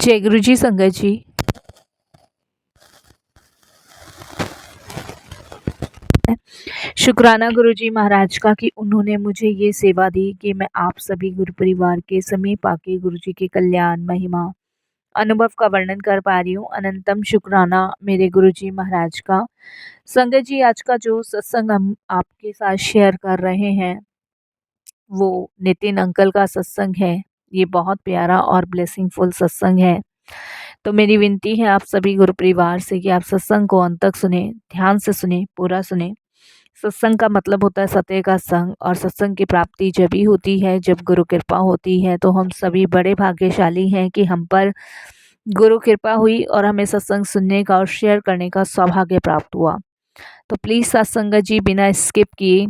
जय गुरु जी संगत जी। शुक्राना गुरु जी महाराज का कि उन्होंने मुझे ये सेवा दी कि मैं आप सभी गुरु परिवार के समीप आके गुरु जी के कल्याण महिमा अनुभव का वर्णन कर पा रही हूँ। अनंतम शुक्राना मेरे गुरु जी महाराज का। संगत जी, आज का जो सत्संग हम आपके साथ शेयर कर रहे हैं वो नितिन अंकल का सत्संग है। ये बहुत प्यारा और ब्लेसिंगफुल सत्संग है। तो मेरी विनती है आप सभी गुरु परिवार से कि आप सत्संग को अंत तक सुने, ध्यान से सुने, पूरा सुने। सत्संग का मतलब होता है सत्य का संग, और सत्संग की प्राप्ति जब ही होती है जब गुरु कृपा होती है। तो हम सभी बड़े भाग्यशाली हैं कि हम पर गुरु कृपा हुई और हमें सत्संग सुनने का और शेयर करने का सौभाग्य प्राप्त हुआ। तो प्लीज़ सत्संगत जी बिना स्किप किए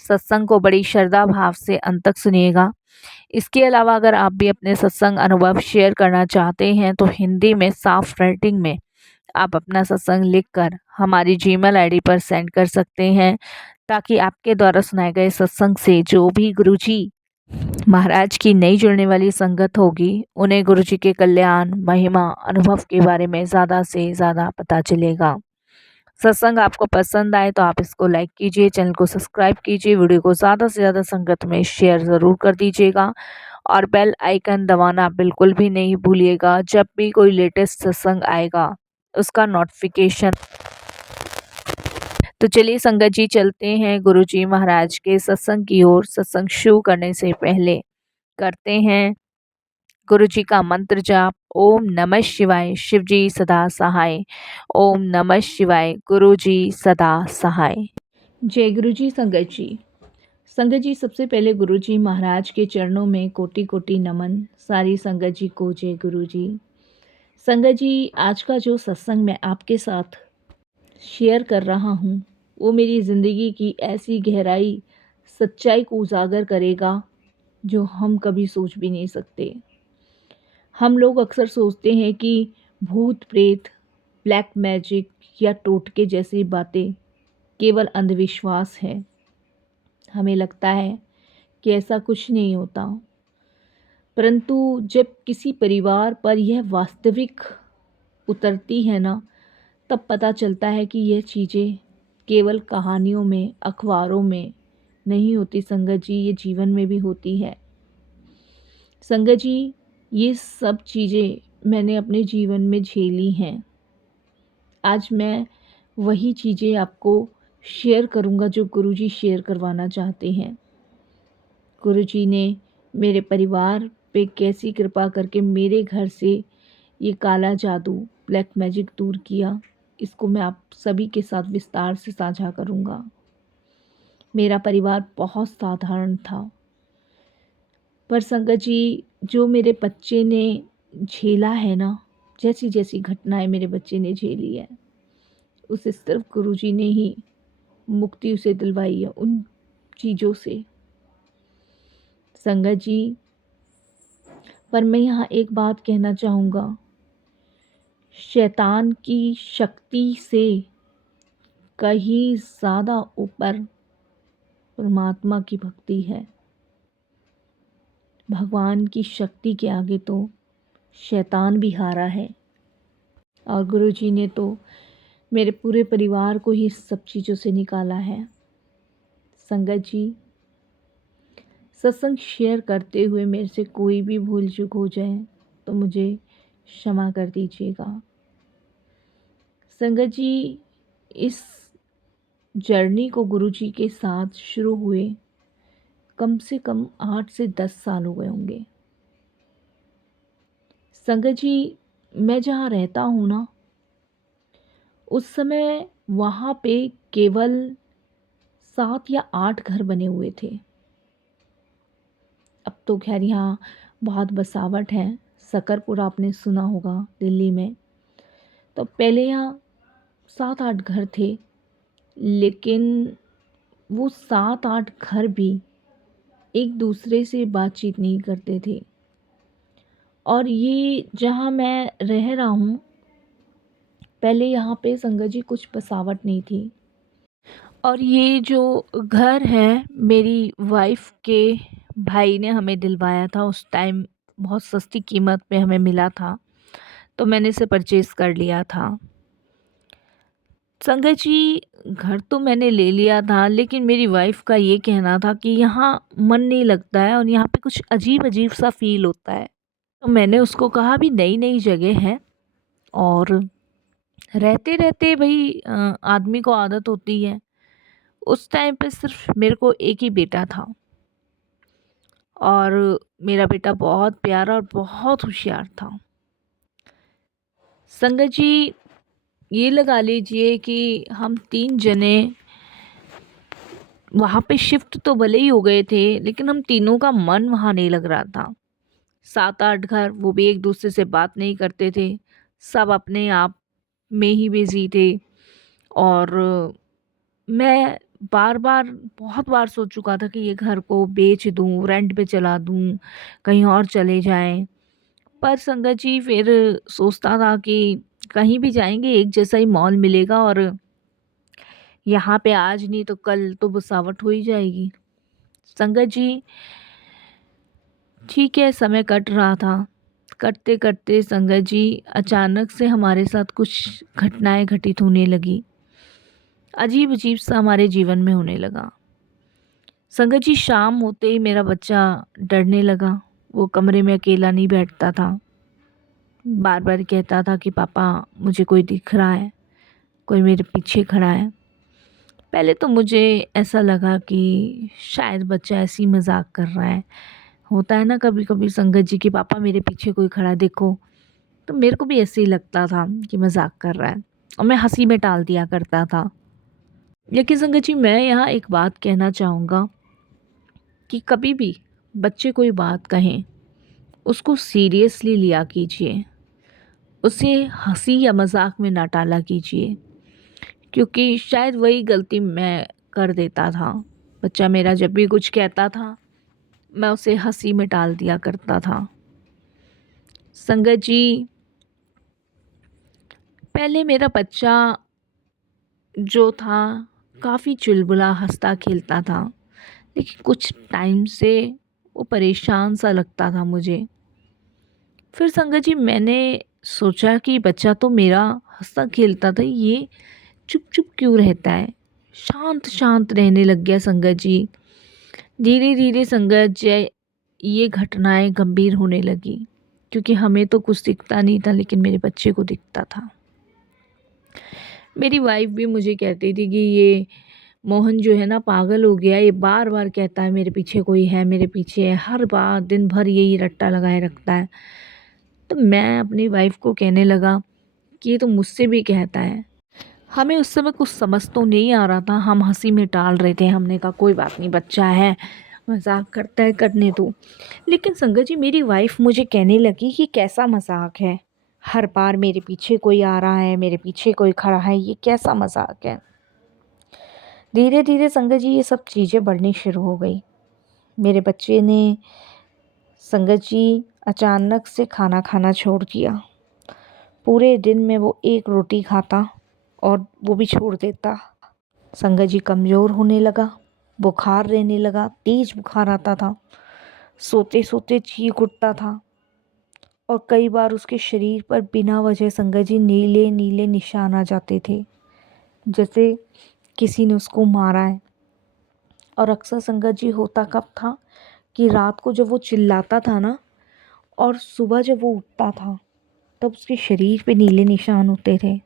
सत्संग को बड़ी श्रद्धा भाव से अंत तक सुनिएगा। इसके अलावा अगर आप भी अपने सत्संग अनुभव शेयर करना चाहते हैं तो हिंदी में साफ राइटिंग में आप अपना सत्संग लिखकर हमारी जीमेल आईडी पर सेंड कर सकते हैं, ताकि आपके द्वारा सुनाए गए सत्संग से जो भी गुरुजी महाराज की नई जुड़ने वाली संगत होगी उन्हें गुरुजी के कल्याण महिमा अनुभव के बारे में ज़्यादा से ज़्यादा पता चलेगा। सत्संग आपको पसंद आए तो आप इसको लाइक कीजिए, चैनल को सब्सक्राइब कीजिए, वीडियो को ज़्यादा से ज़्यादा संगत में शेयर ज़रूर कर दीजिएगा और बेल आइकन दबाना बिल्कुल भी नहीं भूलिएगा। जब भी कोई लेटेस्ट सत्संग आएगा उसका नोटिफिकेशन। तो चलिए संगत जी चलते हैं गुरु जी महाराज के सत्संग की ओर। सत्संग शुरू करने से पहले करते हैं गुरु जी का मंत्र जाप। ओम नमः शिवाय, शिव जी सदा सहाय। ओम नमः शिवाय, गुरु जी सदा सहाय। जय गुरु जी संगत जी। संगत जी, सबसे पहले गुरु जी महाराज के चरणों में कोटि कोटि नमन। सारी संगत जी को जय गुरु जी। संगत जी, आज का जो सत्संग मैं आपके साथ शेयर कर रहा हूँ वो मेरी ज़िंदगी की ऐसी गहराई सच्चाई को उजागर करेगा जो हम कभी सोच भी नहीं सकते। हम लोग अक्सर सोचते हैं कि भूत प्रेत, ब्लैक मैजिक या टोटके जैसी बातें केवल अंधविश्वास है। हमें लगता है कि ऐसा कुछ नहीं होता, परंतु जब किसी परिवार पर यह वास्तविक उतरती है ना, तब पता चलता है कि यह चीज़ें केवल कहानियों में, अखबारों में नहीं होती संगत जी, ये जीवन में भी होती है। संगत जी, ये सब चीज़ें मैंने अपने जीवन में झेली हैं। आज मैं वही चीज़ें आपको शेयर करूँगा जो गुरुजी शेयर करवाना चाहते हैं। गुरुजी ने मेरे परिवार पे कैसी कृपा करके मेरे घर से ये काला जादू, ब्लैक मैजिक दूर किया, इसको मैं आप सभी के साथ विस्तार से साझा करूँगा। मेरा परिवार बहुत साधारण था, पर संगत जी जो मेरे बच्चे ने झेला है ना, जैसी जैसी घटनाएं मेरे बच्चे ने झेली है, उसे सिर्फ गुरुजी ने ही मुक्ति उसे दिलवाई है उन चीज़ों से संगत जी। पर मैं यहाँ एक बात कहना चाहूँगा, शैतान की शक्ति से कहीं ज़्यादा ऊपर परमात्मा की भक्ति है। भगवान की शक्ति के आगे तो शैतान भी हारा है, और गुरुजी ने तो मेरे पूरे परिवार को ही सब चीज़ों से निकाला है। संगत जी, सत्संग शेयर करते हुए मेरे से कोई भी भूल चूक हो जाए तो मुझे क्षमा कर दीजिएगा। संगत जी, इस जर्नी को गुरुजी के साथ शुरू हुए कम से कम 8 से 10 साल हो गए होंगे। संगत जी, मैं जहाँ रहता हूँ ना, उस समय वहाँ पे केवल 7 या 8 घर बने हुए थे। अब तो खैर यहाँ बहुत बसावट है। सकरपुरा आपने सुना होगा दिल्ली में, तो पहले यहाँ 7-8 घर थे, लेकिन वो 7-8 घर भी एक दूसरे से बातचीत नहीं करते थे। और ये जहाँ मैं रह रहा हूँ, पहले यहाँ पे संगत जी कुछ बसावट नहीं थी। और ये जो घर है मेरी वाइफ के भाई ने हमें दिलवाया था। उस टाइम बहुत सस्ती कीमत पे हमें मिला था, तो मैंने इसे परचेज़ कर लिया था। संगत जी, घर तो मैंने ले लिया था, लेकिन मेरी वाइफ़ का ये कहना था कि यहाँ मन नहीं लगता है और यहाँ पे कुछ अजीब-अजीब सा फ़ील होता है। तो मैंने उसको कहा अभी नई-नई जगह है और रहते-रहते भई आदमी को आदत होती है। उस टाइम पे सिर्फ़ मेरे को एक ही बेटा था और मेरा बेटा बहुत प्यारा और बहुत होशियार था। संगत जी, ये लगा लीजिए कि हम 3 जने वहाँ पे शिफ्ट तो भले ही हो गए थे, लेकिन हम तीनों का मन वहाँ नहीं लग रहा था। 7-8 घर, वो भी एक-दूसरे से बात नहीं करते थे। सब अपने आप में ही बिज़ी थे और मैं बार-बार बहुत बार सोच चुका था कि ये घर को बेच दूँ, रेंट पे चला दूँ, कहीं और चले जाएँ। पर संगत जी फिर सोचता था कि कहीं भी जाएँगे एक जैसा ही माहौल मिलेगा और यहाँ पे आज नहीं तो कल तो बसावट हो ही जाएगी। संगत जी, ठीक है, समय कट रहा था। कटते-कटते संगत जी अचानक से हमारे साथ कुछ घटनाएँ घटित होने लगी। अजीब-अजीब सा हमारे जीवन में होने लगा। संगत जी, शाम होते ही मेरा बच्चा डरने लगा। वो कमरे में अकेला नहीं बैठता था। बार-बार कहता था कि पापा मुझे कोई दिख रहा है, कोई मेरे पीछे खड़ा है। पहले तो मुझे ऐसा लगा कि शायद बच्चा ऐसे ही मज़ाक कर रहा है। होता है ना कभी-कभी संगत जी कि पापा मेरे पीछे कोई खड़ा है देखो। तो मेरे को भी ऐसे ही लगता था कि मज़ाक कर रहा है और मैं हँसी में टाल दिया करता था। लेकिन संगत जी, मैं यहाँ एक बात कहना चाहूँगा कि कभी भी बच्चे कोई बात कहें, उसको सीरियसली लिया कीजिए। उसे हँसी या मज़ाक में ना टाला कीजिए, क्योंकि शायद वही गलती मैं कर देता था। बच्चा मेरा जब भी कुछ कहता था, मैं उसे हँसी में टाल दिया करता था। संगत जी, पहले मेरा बच्चा जो था काफ़ी चुलबुला हँसता खेलता था, लेकिन कुछ टाइम से वो परेशान सा लगता था मुझे। फिर संगत जी मैंने सोचा कि बच्चा तो मेरा हँसता खेलता था, ये चुप-चुप क्यों रहता है? शांत-शांत रहने लग गया संगत जी। धीरे-धीरे संगत जी ये घटनाएँ गंभीर होने लगी, क्योंकि हमें तो कुछ दिखता नहीं था लेकिन मेरे बच्चे को दिखता था। मेरी वाइफ़ भी मुझे कहती थी कि ये मोहन जो है ना पागल हो गया है, ये बार-बार कहता है मेरे पीछे कोई है, मेरे पीछे है, हर बार दिन भर यही रट्टा लगाए रखता है। तो मैं अपनी वाइफ़ को कहने लगा कि ये तो मुझसे भी कहता है। हमें उस समय कुछ समझ तो नहीं आ रहा था, हम हँसी में टाल रहे थे, हमने कहा कोई बात नहीं बच्चा है, मज़ाक करता है करने दो। लेकिन संगत जी मेरी वाइफ़ मुझे कहने लगी कि कैसा मज़ाक है? हर बार मेरे पीछे कोई आ रहा है, मेरे पीछे कोई खड़ा है, ये कैसा मज़ाक है? धीरे-धीरे संगत जी ये सब चीज़ें बढ़नी शुरू हो गई। मेरे बच्चे ने संगत जी अचानक से खाना खाना छोड़ दिया। पूरे दिन में वो एक रोटी खाता और वो भी छोड़ देता। संगत जी कमज़ोर होने लगा, बुखार रहने लगा, तेज़ बुखार आता था, सोते-सोते चीख उठता था और कई बार उसके शरीर पर बिना वजह संगत जी नीले-नीले निशान आ जाते थे, जैसे किसी ने उसको मारा है। और अक्सर संगत जी होता कब था कि रात को जब वो चिल्लाता था ना और सुबह जब वो उठता था, तब उसके शरीर पे नीले निशान होते थे।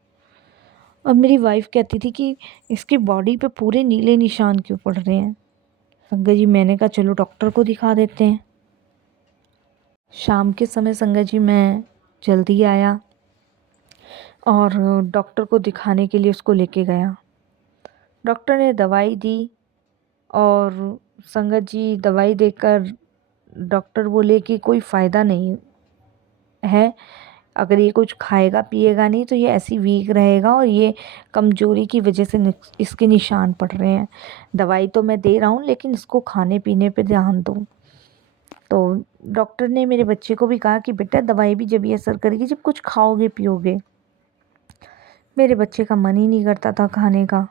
और मेरी वाइफ़ कहती थी कि इसकी बॉडी पे पूरे नीले निशान क्यों पड़ रहे हैं? संगत जी मैंने कहा चलो डॉक्टर को दिखा देते हैं। शाम के समय संगत जी मैं जल्दी आया और डॉक्टर को दिखाने के लिए उसको लेके गया। डॉक्टर ने दवाई दी और संगत जी दवाई देकर डॉक्टर बोले कि कोई फ़ायदा नहीं है, अगर ये कुछ खाएगा पिएगा नहीं तो ये ऐसे ही वीक रहेगा और ये कमज़ोरी की वजह से इसके निशान पड़ रहे हैं। दवाई तो मैं दे रहा हूँ लेकिन इसको खाने पीने पे ध्यान दो। तो डॉक्टर ने मेरे बच्चे को भी कहा कि बेटा दवाई भी जब ये असर करेगी जब कुछ खाओगे पियोगे। मेरे बच्चे का मन ही नहीं करता था खाने का।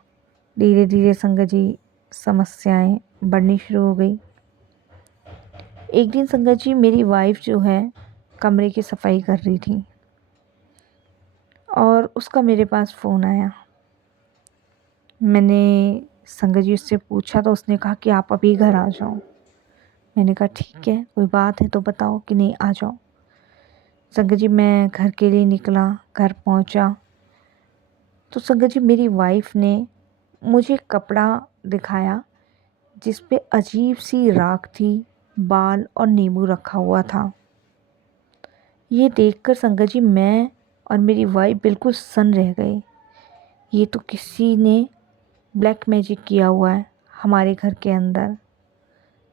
धीरे धीरे संगत जी समस्याएं बढ़नी शुरू हो गई। एक दिन संगत जी मेरी वाइफ जो है कमरे की सफाई कर रही थी और उसका मेरे पास फ़ोन आया। मैंने संगत जी उससे पूछा तो उसने कहा कि आप अभी घर आ जाओ। मैंने कहा ठीक है, कोई बात है तो बताओ। कि नहीं, आ जाओ। संगत जी मैं घर के लिए निकला, घर पहुंचा तो संगत जी मेरी वाइफ ने मुझे कपड़ा दिखाया जिस पे अजीब सी राख थी, बाल और नींबू रखा हुआ था। ये देखकर संगत जी मैं और मेरी वाइफ बिल्कुल सन्न रह गए। ये तो किसी ने ब्लैक मैजिक किया हुआ है हमारे घर के अंदर।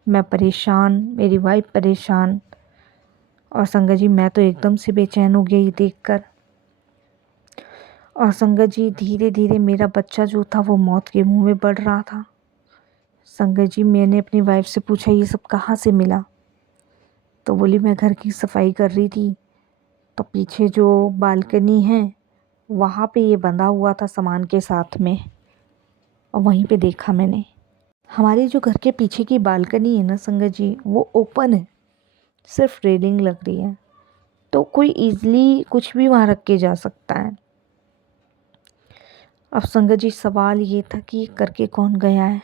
मैं परेशान, मेरी वाइफ परेशान, और संगत जी मैं तो एकदम से बेचैन हो गई ये देखकर। और संगत जी धीरे धीरे मेरा बच्चा जो था वो मौत के मुंह में बढ़ रहा था। संगत जी मैंने अपनी वाइफ से पूछा ये सब कहाँ से मिला? तो बोली मैं घर की सफाई कर रही थी तो पीछे जो बालकनी है वहाँ पे ये बंधा हुआ था सामान के साथ में, और वहीं पे देखा मैंने। हमारे जो घर के पीछे की बालकनी है ना संगत जी, वो ओपन है, सिर्फ रेलिंग लग रही है, तो कोई इजीली कुछ भी वहाँ रख के जा सकता है। अब संगत जी सवाल ये था कि ये करके कौन गया है?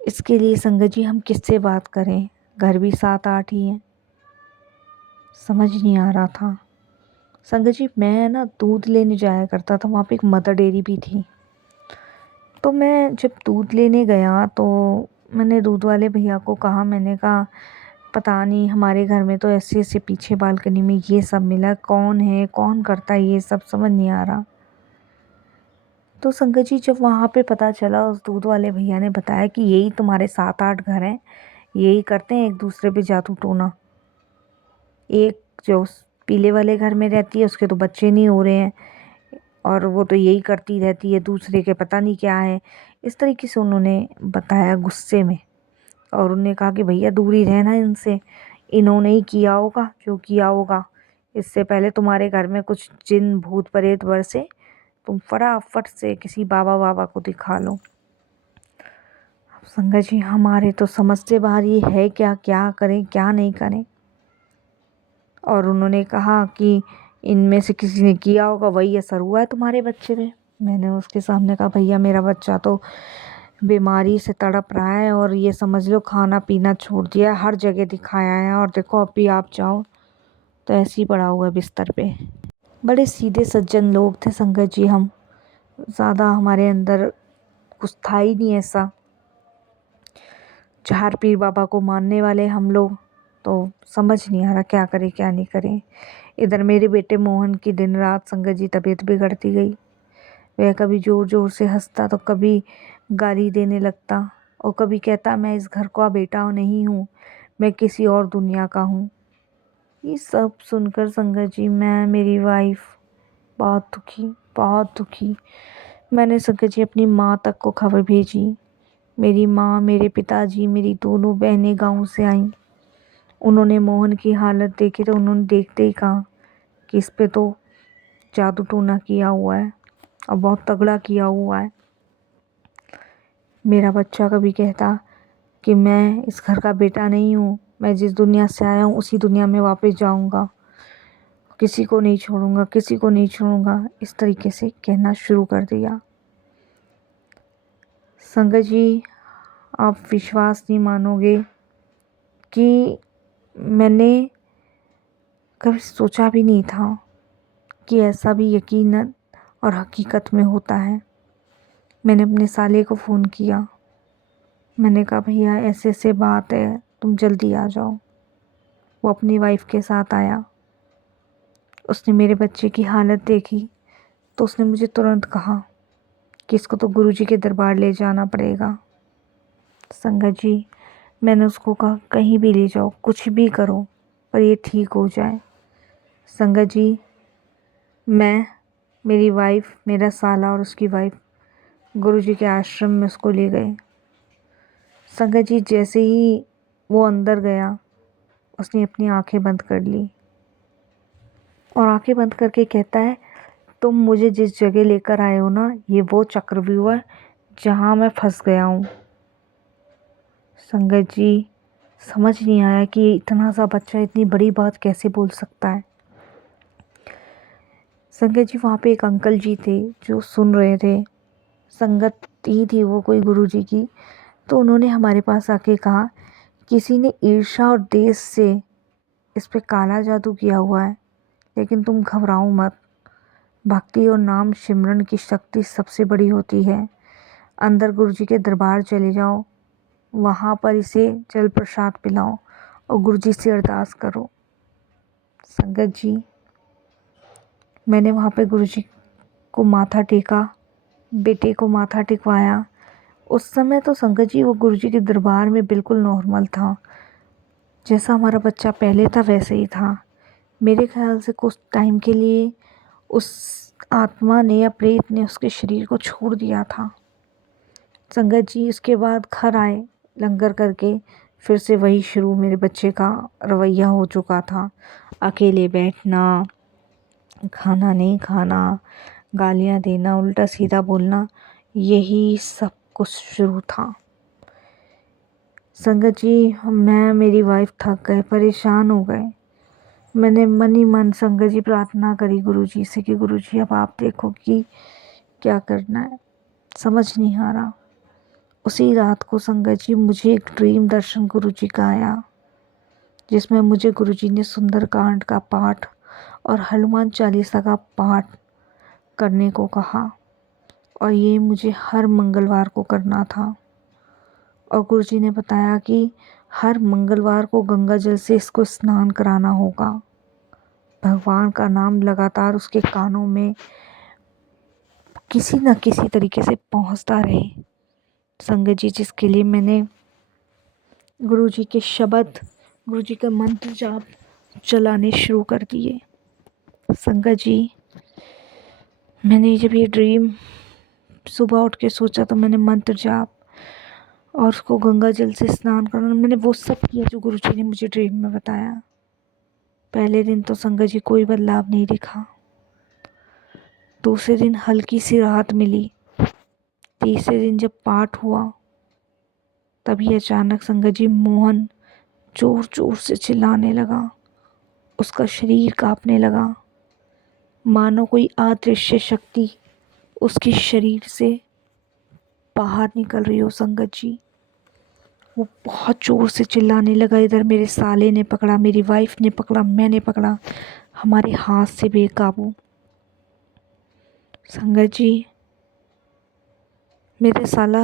इसके लिए संगत जी हम किससे बात करें? घर भी 7-8 ही हैं। समझ नहीं आ रहा था। संगत जी मैं ना दूध लेने जाया करता था, वहाँ पे एक मदर डेयरी भी थी। तो मैं जब दूध लेने गया तो मैंने दूध वाले भैया को कहा, मैंने कहा पता नहीं हमारे घर में तो ऐसे ऐसे पीछे बालकनी में ये सब मिला, कौन है, कौन करता है ये सब, समझ नहीं आ रहा। तो संगत जी जब वहाँ पे पता चला, उस दूध वाले भैया ने बताया कि यही तुम्हारे 7-8 घर हैं, यही करते हैं एक दूसरे पे जादू टोना। एक जो पीले वाले घर में रहती है उसके तो बच्चे नहीं हो रहे हैं, और वो तो यही करती रहती है, दूसरे के पता नहीं क्या है। इस तरीके से उन्होंने बताया गुस्से में, और उन्होंने कहा कि भैया दूर ही रहना इनसे, इन्होंने ही किया होगा जो किया होगा। इससे पहले तुम्हारे घर में कुछ जिन भूत प्रेत बरसे, तुम फटाफट से किसी बाबा बाबा को दिखा लो। अब संगत जी हमारे तो समझ से बाहर ये है, क्या क्या करें क्या नहीं करें। और उन्होंने कहा कि इनमें से किसी ने किया होगा, वही असर हुआ है तुम्हारे बच्चे पे। मैंने उसके सामने कहा भैया मेरा बच्चा तो बीमारी से तड़प रहा है, और ये समझ लो खाना पीना छोड़ दिया है, हर जगह दिखाया है, और देखो अभी आप जाओ तो ऐसे ही पड़ा हुआ है बिस्तर पे। बड़े सीधे सज्जन लोग थे संगत जी हम, ज़्यादा हमारे अंदर कुछ था ही नहीं ऐसा। चार पीर बाबा को मानने वाले हम लोग, तो समझ नहीं आ रहा क्या करें क्या नहीं करें। इधर मेरे बेटे मोहन की दिन रात संगत जी तबीयत बिगड़ती गई। वह कभी ज़ोर ज़ोर से हंसता तो कभी गाली देने लगता, और कभी कहता मैं इस घर का बेटा नहीं हूँ, मैं किसी और दुनिया का हूँ। ये सब सुनकर संगत जी मैं, मेरी वाइफ बहुत दुखी, बहुत दुखी। मैंने संगत जी अपनी माँ तक को खबर भेजी। मेरी माँ, मेरे पिताजी, मेरी दोनों बहनें गांव से आईं। उन्होंने मोहन की हालत देखी तो उन्होंने देखते ही कहा कि इस पे तो जादू टोना किया हुआ है, और बहुत तगड़ा किया हुआ है। मेरा बच्चा कभी कहता कि मैं इस घर का बेटा नहीं हूँ, मैं जिस दुनिया से आया हूँ उसी दुनिया में वापस जाऊँगा, किसी को नहीं छोड़ूंगा, किसी को नहीं छोड़ूंगा, इस तरीके से कहना शुरू कर दिया। संगत जी आप विश्वास नहीं मानोगे कि मैंने कभी सोचा भी नहीं था कि ऐसा भी यकीनन और हकीकत में होता है। मैंने अपने साले को फ़ोन किया, मैंने कहा भैया ऐसे ऐसे बात है, तुम जल्दी आ जाओ। वो अपनी वाइफ के साथ आया। उसने मेरे बच्चे की हालत देखी तो उसने मुझे तुरंत कहा कि इसको तो गुरुजी के दरबार ले जाना पड़ेगा। संगत जी मैंने उसको कहा कहीं भी ले जाओ, कुछ भी करो, पर ये ठीक हो जाए। संगत जी मैं, मेरी वाइफ, मेरा साला और उसकी वाइफ गुरुजी के आश्रम में उसको ले गए। संगत जी जैसे ही वो अंदर गया उसने अपनी आंखें बंद कर ली, और आंखें बंद करके कहता है तुम मुझे जिस जगह लेकर आए हो ना, ये वो चक्रव्यूह है जहाँ मैं फंस गया हूँ। संगत जी समझ नहीं आया कि इतना सा बच्चा इतनी बड़ी बात कैसे बोल सकता है। संगत जी वहाँ पे एक अंकल जी थे जो सुन रहे थे, संगत ही थी वो कोई गुरुजी की। तो उन्होंने हमारे पास आके कहा, किसी ने ईर्ष्या और देश से इस पे काला जादू किया हुआ है, लेकिन तुम घबराओ मत। भक्ति और नाम सिमरन की शक्ति सबसे बड़ी होती है। अंदर गुरुजी के दरबार चले जाओ, वहाँ पर इसे जल प्रसाद पिलाओ और गुरुजी से अरदास करो। संगत जी मैंने वहाँ पे गुरुजी को माथा टेका, बेटे को माथा टिकवाया। उस समय तो संगत जी वो गुरुजी के दरबार में बिल्कुल नॉर्मल था, जैसा हमारा बच्चा पहले था वैसे ही था। मेरे ख्याल से कुछ टाइम के लिए उस आत्मा ने या प्रेत ने उसके शरीर को छोड़ दिया था। संगत जी उसके बाद घर आए लंगर करके, फिर से वही शुरू मेरे बच्चे का रवैया हो चुका था। अकेले बैठना, खाना नहीं खाना, गालियाँ देना, उल्टा सीधा बोलना, यही सब कुछ शुरू था। संगत जी मेरी वाइफ थक गए, परेशान हो गए। मैंने मन ही मन संगत जी प्रार्थना करी गुरुजी से कि गुरुजी अब आप देखो कि क्या करना है, समझ नहीं आ रहा। उसी रात को संगत जी मुझे एक ड्रीम दर्शन गुरुजी का आया, जिसमें मुझे गुरुजी ने सुंदरकांड का पाठ और हनुमान चालीसा का पाठ करने को कहा, और ये मुझे हर मंगलवार को करना था। और गुरुजी ने बताया कि हर मंगलवार को गंगा जल से इसको स्नान कराना होगा। भगवान का नाम लगातार उसके कानों में किसी न किसी तरीके से पहुंचता रहे। संगत जी जिसके लिए मैंने गुरुजी के शब्द, गुरुजी का मंत्र जाप चलाने शुरू कर दिए। संगत जी मैंने जब ये ड्रीम सुबह उठ के सोचा तो मैंने मंत्र जाप और उसको गंगा जल से स्नान करना, मैंने वो सब किया जो गुरुजी ने मुझे ड्रीम में बताया। पहले दिन तो संगत जी कोई बदलाव नहीं दिखा। दूसरे दिन हल्की सी राहत मिली। तीसरे दिन जब पाठ हुआ तभी अचानक संगत जी मोहन जोर जोर से चिल्लाने लगा। उसका शरीर कांपने लगा, मानो कोई अदृश्य शक्ति उसके शरीर से बाहर निकल रही हो। संगत जी वो बहुत जोर से चिल्लाने लगा। इधर मेरे साले ने पकड़ा, मेरी वाइफ ने पकड़ा, मैंने पकड़ा, हमारे हाथ से बेकाबू। संगत जी मेरे साला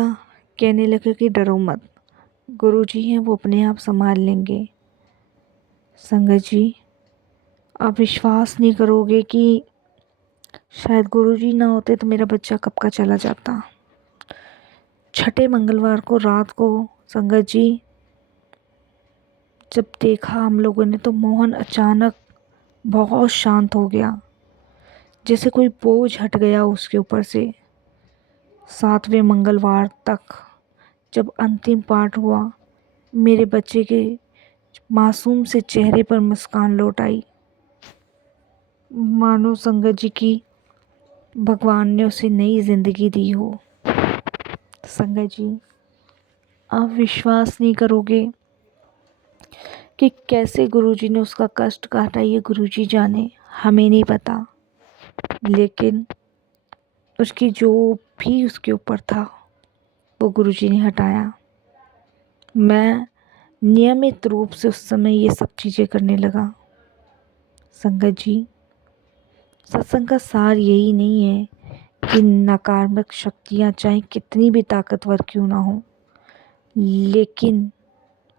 कहने लगे कि डरो मत, गुरुजी हैं वो अपने आप संभाल लेंगे। संगत जी आप विश्वास नहीं करोगे कि शायद गुरुजी ना होते तो मेरा बच्चा कब का चला जाता। छठे मंगलवार को रात को संगत जी जब देखा हम लोगों ने तो मोहन अचानक बहुत शांत हो गया, जैसे कोई बोझ हट गया उसके ऊपर से। सातवें मंगलवार तक जब अंतिम पाठ हुआ, मेरे बच्चे के मासूम से चेहरे पर मुस्कान लौट आई, मानो संगत जी की भगवान ने उसे नई जिंदगी दी हो। संगत जी आप विश्वास नहीं करोगे कि कैसे गुरुजी ने उसका कष्ट काटा, ये गुरुजी जाने, हमें नहीं पता। लेकिन उसकी जो भी उसके ऊपर था वो गुरुजी ने हटाया। मैं नियमित रूप से उस समय ये सब चीज़ें करने लगा। संगत जी सत्संग का सार यही नहीं है कि नकारात्मक शक्तियाँ चाहे कितनी भी ताकतवर क्यों ना हो, लेकिन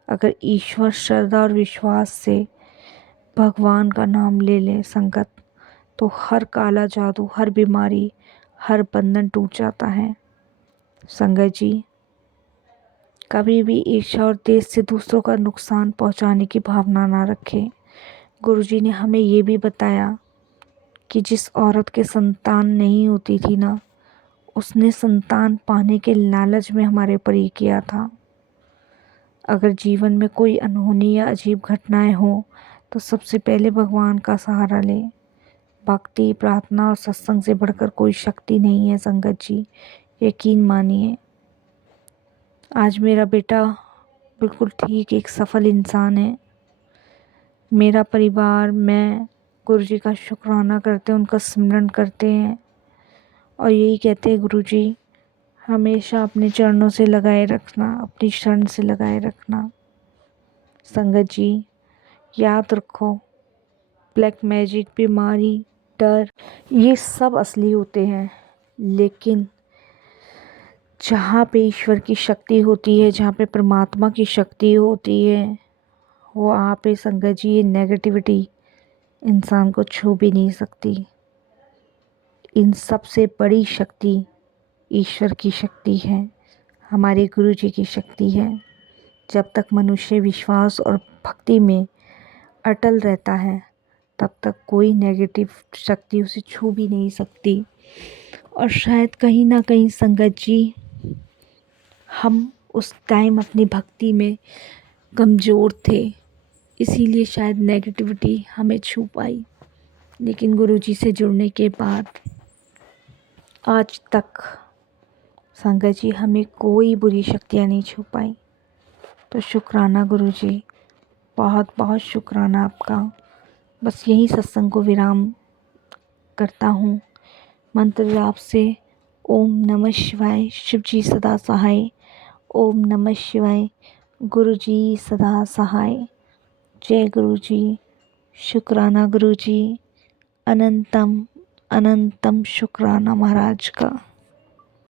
अगर ईश्वर श्रद्धा और विश्वास से भगवान का नाम ले लें संगत, तो हर काला जादू, हर बीमारी, हर बंधन टूट जाता है। संगत जी कभी भी ईर्ष्या और देश से दूसरों का नुकसान पहुंचाने की भावना ना रखें। गुरुजी ने हमें ये भी बताया कि जिस औरत के संतान नहीं होती थी ना, उसने संतान पाने के लालच में हमारे ऊपर ये किया था। अगर जीवन में कोई अनहोनी या अजीब घटनाएं हो तो सबसे पहले भगवान का सहारा लें। भक्ति, प्रार्थना और सत्संग से बढ़कर कोई शक्ति नहीं है संगत जी, यकीन मानिए। आज मेरा बेटा बिल्कुल ठीक एक सफल इंसान है। मेरा परिवार, मैं गुरुजी का शुक्राना करते हैं, उनका स्मरण करते हैं और यही कहते हैं गुरुजी हमेशा अपने चरणों से लगाए रखना, अपनी शरण से लगाए रखना। संगत जी याद रखो, ब्लैक मैजिक, बीमारी, डर, ये सब असली होते हैं, लेकिन जहाँ पे ईश्वर की शक्ति होती है, जहाँ पे परमात्मा की शक्ति होती है, वो वहाँ पे संगत जी ये नेगेटिविटी इंसान को छू भी नहीं सकती। इन सबसे बड़ी शक्ति ईश्वर की शक्ति है, हमारे गुरु जी की शक्ति है। जब तक मनुष्य विश्वास और भक्ति में अटल रहता है, तब तक कोई नेगेटिव शक्ति उसे छू भी नहीं सकती। और शायद कहीं ना कहीं संगत जी हम उस टाइम अपनी भक्ति में कमज़ोर थे, इसीलिए शायद नेगेटिविटी हमें छू पाई। लेकिन गुरुजी से जुड़ने के बाद आज तक संगत जी हमें कोई बुरी शक्तियाँ नहीं छू पाई। तो शुक्राना गुरुजी, बहुत बहुत शुक्राना आपका। बस यही सत्संग को विराम करता हूँ मंत्र जाप से। ओम नमः शिवाय, शिव जी सदा सहाय। ओम नमः शिवाय, गुरु जी सदा सहाय। जय गुरु जी। शुक्राना गुरु जी, अनंतम अनंतम शुक्राना महाराज का।